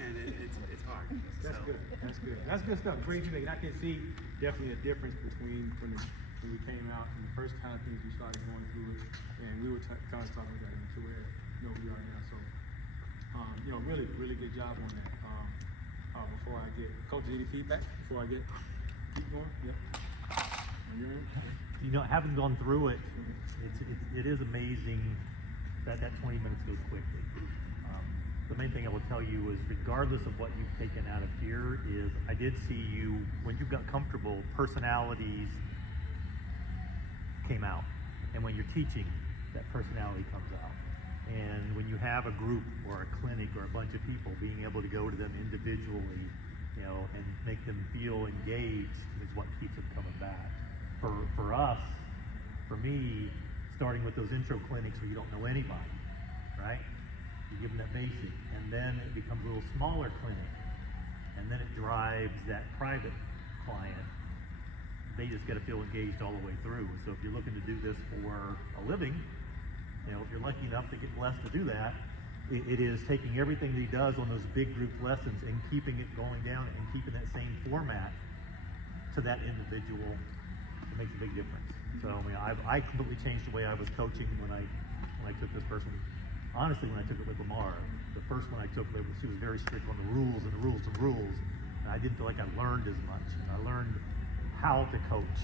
and it's hard. That's So, good. That's good. That's good stuff. Great you make. I can see definitely a difference between when we came out and the first time things we started going through it, and we were kind of talking about it to where we are now. So, really, really good job on that. Before I get coaches, any feedback? Before I keep going? Yep. On your end? You know, having gone through it, it is amazing that 20 minutes goes quickly. The main thing I will tell you is, regardless of what you've taken out of here, is I did see you, when you got comfortable, personalities came out. And when you're teaching, that personality comes out. And when you have a group or a clinic or a bunch of people, being able to go to them individually, and make them feel engaged is what keeps them coming back. For us, for me, starting with those intro clinics where you don't know anybody, right? You give them that basic, and then it becomes a little smaller clinic, and then it drives that private client. They just got to feel engaged all the way through. So if you're looking to do this for a living, if you're lucky enough to get blessed to do that, it is taking everything that he does on those big group lessons and keeping it going down and keeping that same format to that individual. It makes a big difference. So I completely changed the way I was coaching when I took this person. Honestly, when I took it with Lamar, the first one I took, she was very strict on the rules and the rules and rules, and I didn't feel like I learned as much. And I learned how to coach,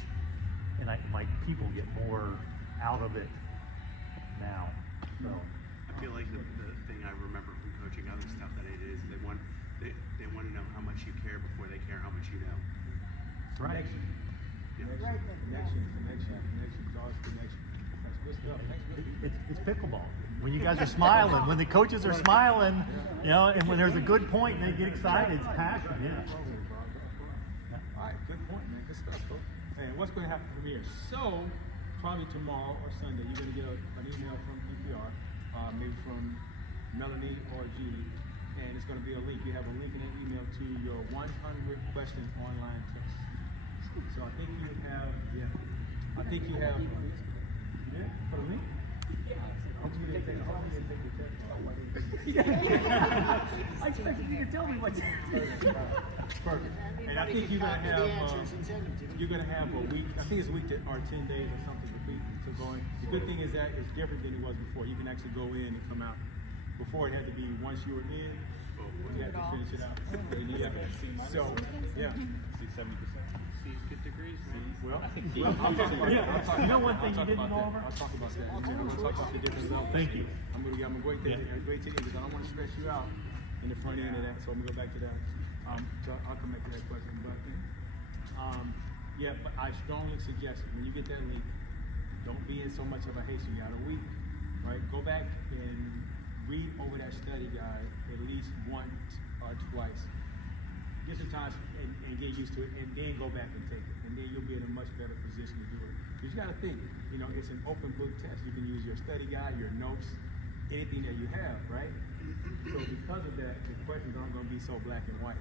and my people get more out of it now. So I feel like the thing I remember from coaching other stuff that I did is they want to know how much you care before they care how much you know. right. Connection. It's always connection. That's good stuff. It's pickleball. When you guys are smiling, when the coaches are smiling, and when there's a good point and they get excited, it's passion. Yeah. All right, good point, man. Good stuff, bro. And what's going to happen from here? So, probably tomorrow or Sunday, you're going to get an email from PPR, maybe from Melanie or Judy, and it's going to be a link. You have a link in that email to your 100-question online test. So I think you have, for the link? Hopefully they take the test. I expected you to tell me what to Perfect. And I think you're gonna have a week. I think it's a week or 10 days or something to go in. The good thing is that it's different than it was before. You can actually go in and come out. Before it had to be once you were in, you had to finish it out. So yeah. 70%. Good degrees, man. Well, You know one thing you didn't go over? I'll talk about that. I'm going to talk about the different levels. Thank you. I'm going to wait till because I don't want to stress you out in the front end of that. So I'm going to go back to that. So I'll come back to that question. But but I strongly suggest when you get that link, don't be in so much of a haste. You got a week, right? Go back and read over that study guide at least once or twice. Get some time and get used to it, and then go back and take it, and then you'll be in a much better position to do it. Because you got to think, it's an open book test. You can use your study guide, your notes, anything that you have, right? So because of that, the questions aren't going to be so black and white,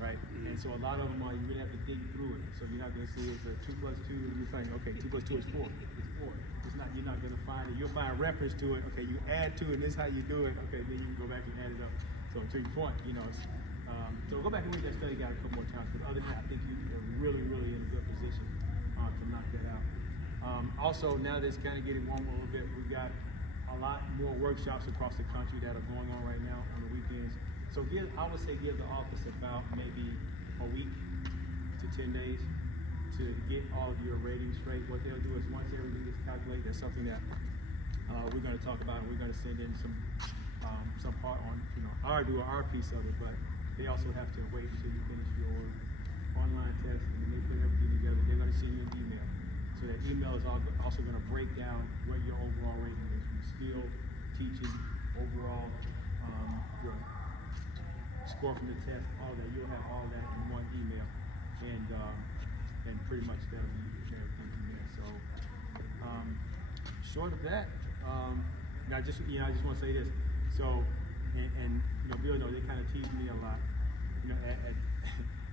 right? And so a lot of them you really have to think through it. So you're not going to see it's a 2 plus 2. You think, okay, 2 plus 2 is 4. It's 4. It's not. You're not going to find it. You'll find a reference to it. Okay, you add 2, and this is how you do it. Okay, then you can go back and add it up. So to your point, so go back and read that study guide a couple more times. But other than that, I think you're really, really in a good position to knock that out. Also, now that it's kind of getting warm a little bit, we've got a lot more workshops across the country that are going on right now on the weekends. So I would say give the office about maybe a week to 10 days to get all of your ratings straight. What they'll do is once everything is calculated, there's something that we're going to talk about, and we're going to send in some part on, our piece of it, but they also have to wait until you finish your online test, and then they put everything together. They're going to send you an email. So that email is also going to break down what your overall rating is from skill, teaching, overall, your score from the test, all that. You'll have all that in one email, and pretty much that'll be everything from there. So, short of that, I just want to say this. So, and Bill, they kind of tease me a lot,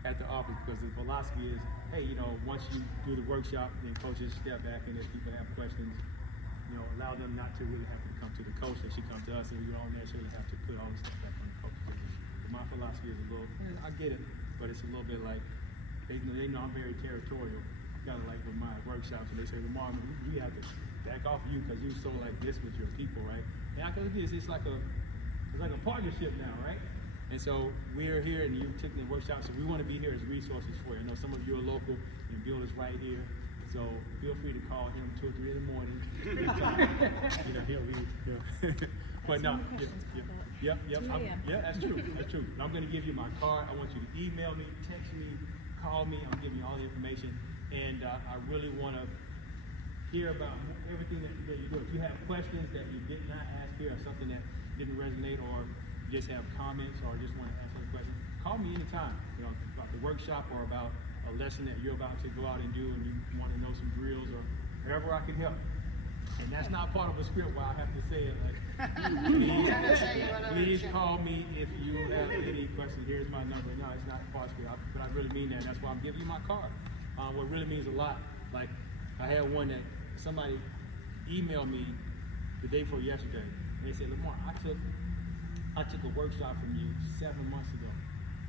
at the office, because the philosophy is, hey, once you do the workshop, then coaches step back, and if people have questions, allow them not to really have to come to the coach. They should come to us, and we don't necessarily have to put all the stuff back on the coach. But my philosophy is a little, I get it, but it's a little bit like, they know I'm very territorial. Kind of like with my workshops, and they say, Lamar, we have to back off you because you're so like this with your people, right? And I can do this, it's like a partnership now, right? And so we're here and you're taking the workshops, so we want to be here as resources for you. I know some of you are local and Bill is right here. So feel free to call him 2 or 3 in the morning. He'll be, but no, yep, that's true. I'm going to give you my card. I want you to email me, text me, call me. I'm giving you all the information. And I really want to hear about everything that you do. If you have questions that you did not ask here or something that didn't resonate or you just have comments or just want to ask some questions, call me anytime, about the workshop or about a lesson that you're about to go out and do and you want to know some drills or wherever I can help. And that's not part of a script where I have to say it like, please call me if you have any questions. Here's my number. No, it's not part of the script, but I really mean that. That's why I'm giving you my card. What really means a lot. Like I had one that somebody emailed me the day before yesterday. And they said, Lamar, I took a workshop from you 7 months ago.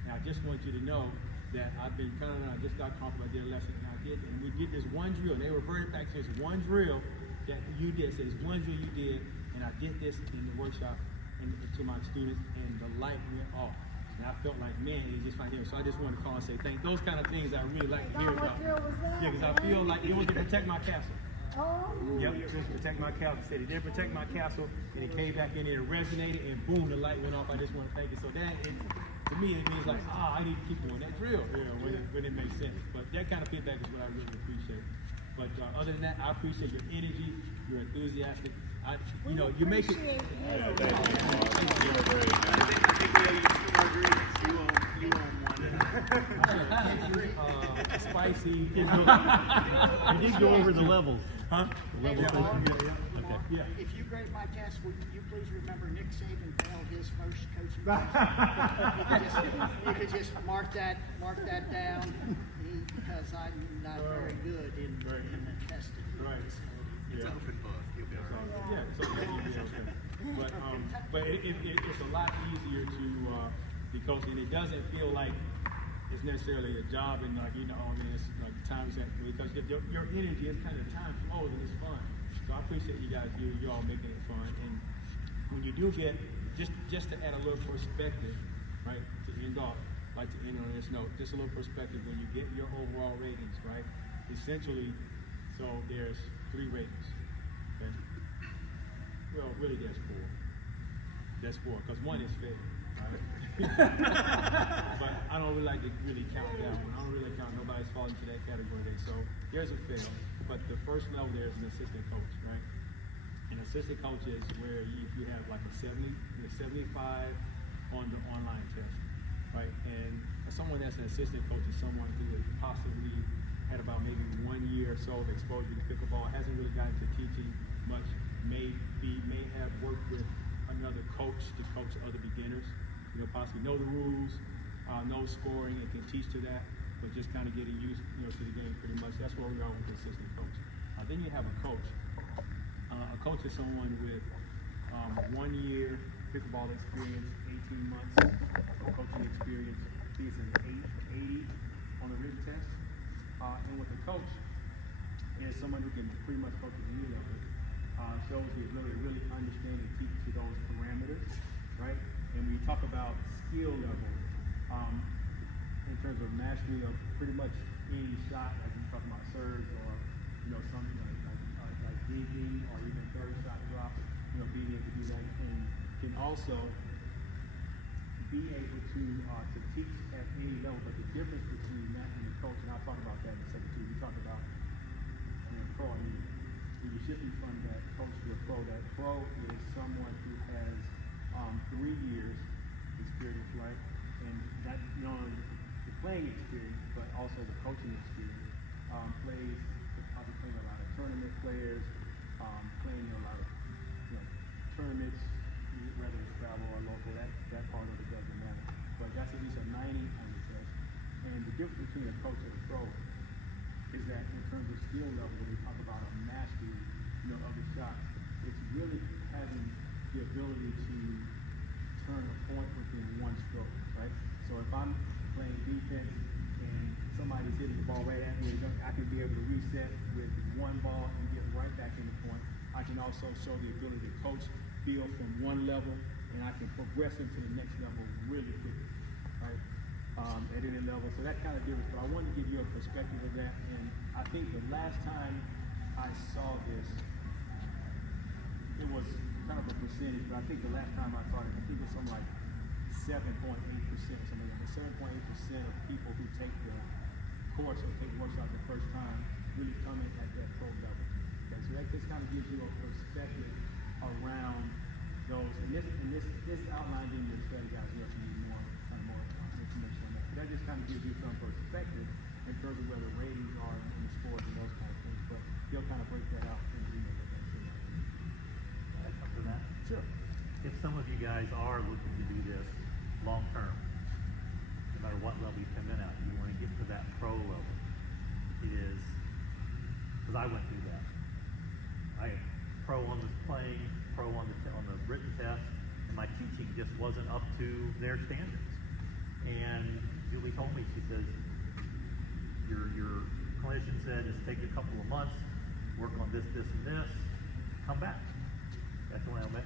And I just want you to know that I've been kind of, I just got comfortable, I did a lesson, and we did this one drill, and they reverted back to this one drill that you did, so this one drill you did, and I did this in the workshop and to my students, and the light went off. And I felt like, man, it's just right here. So I just wanted to call and say thank you. Those kind of things I really like to hear about. What drill was that? Yeah, because I feel like it was to protect my castle. Oh. Yep, it was to protect my castle. Said it did protect my castle, and it came back in there, it resonated, and boom, the light went off. I just want to thank you. So that, to me, it means like, I need to keep doing that drill, when it makes sense. But that kind of feedback is what I really appreciate. But other than that, I appreciate your energy, your enthusiastic. You make it. I think we owe you 2 margaritas. You own one. Spicy. You did go over the levels. Huh? The levels. Okay. Yeah. If you grade my test, would you please remember Nick Saban failed his first coaching test? You could just mark that down because I'm not very good in the testing. Right. It's Yeah. open book. You'll be all right. Yeah, so you'll be okay. But it's a lot easier to be coaching. It doesn't feel like it's necessarily a job and it's like time set because your energy is kind of time flows and it's fun. So I appreciate you guys, you all making it fun. And when you do get just to add a little perspective, right? To end off, like to end on this note, just a little perspective when you get your overall ratings, right? Essentially, so there's 3 ratings. Okay? Well, really there's 4. That's 4, because 1 is fail, right? But I don't really like to really count that one. I don't really count nobody's falling into that category there. So there's a fail, but the first level there's an assistant coach, right? An assistant coach is where if you have like a 75 on the online test, right? And someone that's an assistant coach is someone who has possibly had about maybe 1 year or so of exposure to pickleball, hasn't really gotten to teaching much, may have worked with another coach to coach other beginners, possibly know the rules, know scoring, and can teach to that, but just kind of getting used, to the game pretty much. That's where we are with the assistant coach. Then you have a coach. A coach is someone with 1 year pickleball experience, 18 months coaching experience. He's an 80 on the written test. And with a coach is someone who can pretty much coach at any level. Shows the ability to really understand and teach to those parameters, right? And when you talk about skill level, in terms of mastery of pretty much any shot, like you talk about serves or something like digging or even third shot drop, being able to do that, and can also be able to teach at any level. But the difference between that and the coach, and I'll talk about that in a second too. We talk about pro. I mean, when you're shifting from that coach to a pro, that pro is someone who has 3 years experience, right? And that not only the playing experience, but also the coaching experience. Probably playing a lot of tournament players, playing a lot of tournaments, whether it's travel or local. That part of it doesn't matter. But that's at least a 90 on the test. And the difference between a coach and a pro is that in terms of skill level, when we talk about a mastery, of the shots, it's really having the ability to turn a point within one stroke, right? if I'm playing defense and somebody's hitting the ball right at me, I can be able to reset with one ball and get right back in the point. I can also show the ability to coach field from one level, and I can progress into the next level really quickly, right? At any level, so that kind of difference. But I wanted to give you a perspective of that, and I think the last time I saw this, it was kind of a percentage, but I think the last time I saw it, I think it was something like 7.8%, something like that. 7.8% of people who take the course or take workshops the first time really come in at that pro level. Okay, so that just kind of gives you a perspective around those, and this outlined in your study guys. You also need more information on that. But that just kind of gives you some perspective in terms of where the ratings are in the sports and those kind of things. But he'll kind of break that out in the email. Can I come to that? Sure. If some of you guys are looking to do this long term, no matter what level you come in at, you want to get to that pro level, is, because I went through that. I pro on the playing, pro on the written test, and my teaching just wasn't up to their standards. And Julie told me, she says, your clinician said, just take a couple of months, work on this, this, and this, come back. That's when I met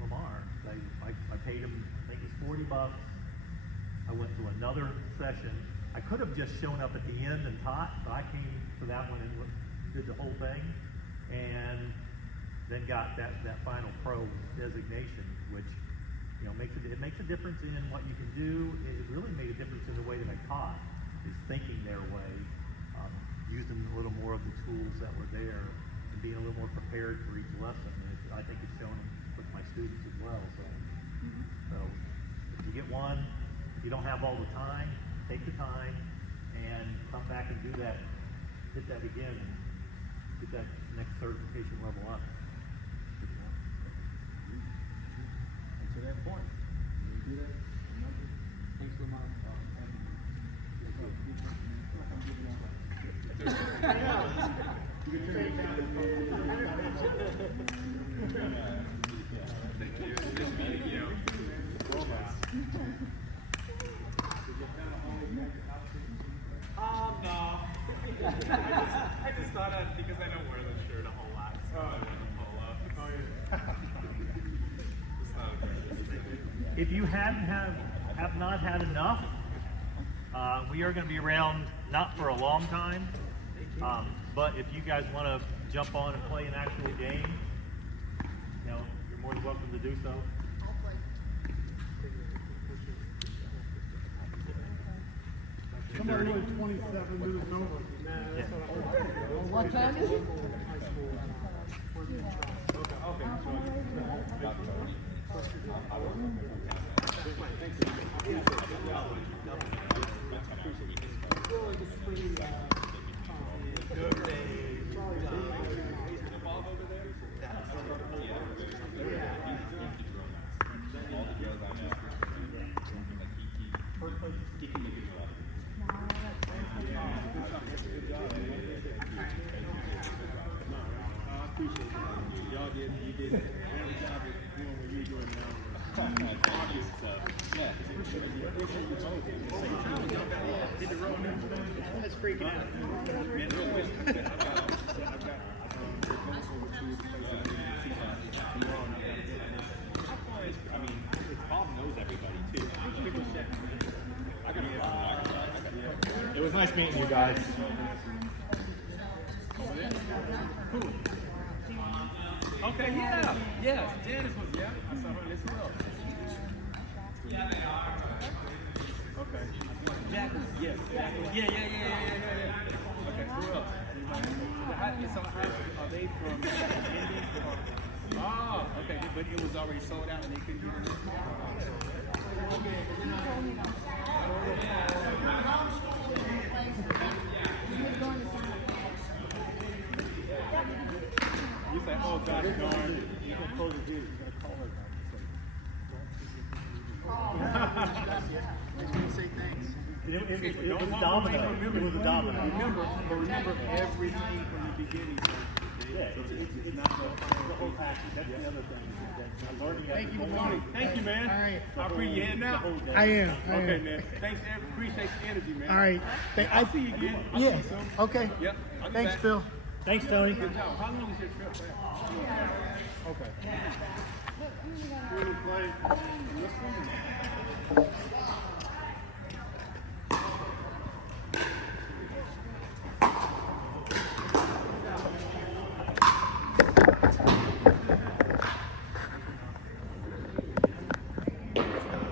Lamar. I paid him, I think it's $40. I went to another session. I could have just shown up at the end and taught, but I came to that one and did the whole thing, and then got that final pro designation, which it makes a difference in what you can do. It really made a difference in the way that I taught, is thinking their way, using a little more of the tools that were there, and being a little more prepared for each lesson. And I think it's shown with my students as well. So if you get one, if you don't have all the time, take the time and come back and do that, hit that again, and get that next certification level up. And to that point, you do that. Remember? Thanks, Lamar. No. I just thought because I don't wear the shirt a whole lot, so I went to polo. Oh yeah. It's not a good thing. If you have not had enough, we are going to be around not for a long time, but if you guys want to jump on and play an actual game, you're more than welcome to do so. Somebody went 27 minutes over. Yeah. What time is it? Y'all did a better job of doing what you're doing now. That's freaking out. I mean, Bob knows everybody too. It was nice meeting you guys. Okay, yeah. Yes, Janice was, yeah. I saw her as well. Okay. Jacqueline, yes. Jacqueline. Yeah. Okay, who else? So are they from India? Oh, okay, but it was already sold out and they couldn't get it You say, oh gosh, darn. You're going to close the deal. You're going to call her back. I just want to say thanks. It was a domino. It was a domino. Remember everything from the beginning. Yeah, it's not the whole package. That's the other thing. That learning Thank you, Tony, thank you, man. All right. I appreciate you heading out. I am. Okay, man. Thanks, appreciate the energy, man. All right. I'll see you again. I'll Yeah. see you soon. Okay. Yep. I'll be Thanks, back. Phil. Thanks, Tony. Good job. How long is your trip back? Okay. Really play. This one,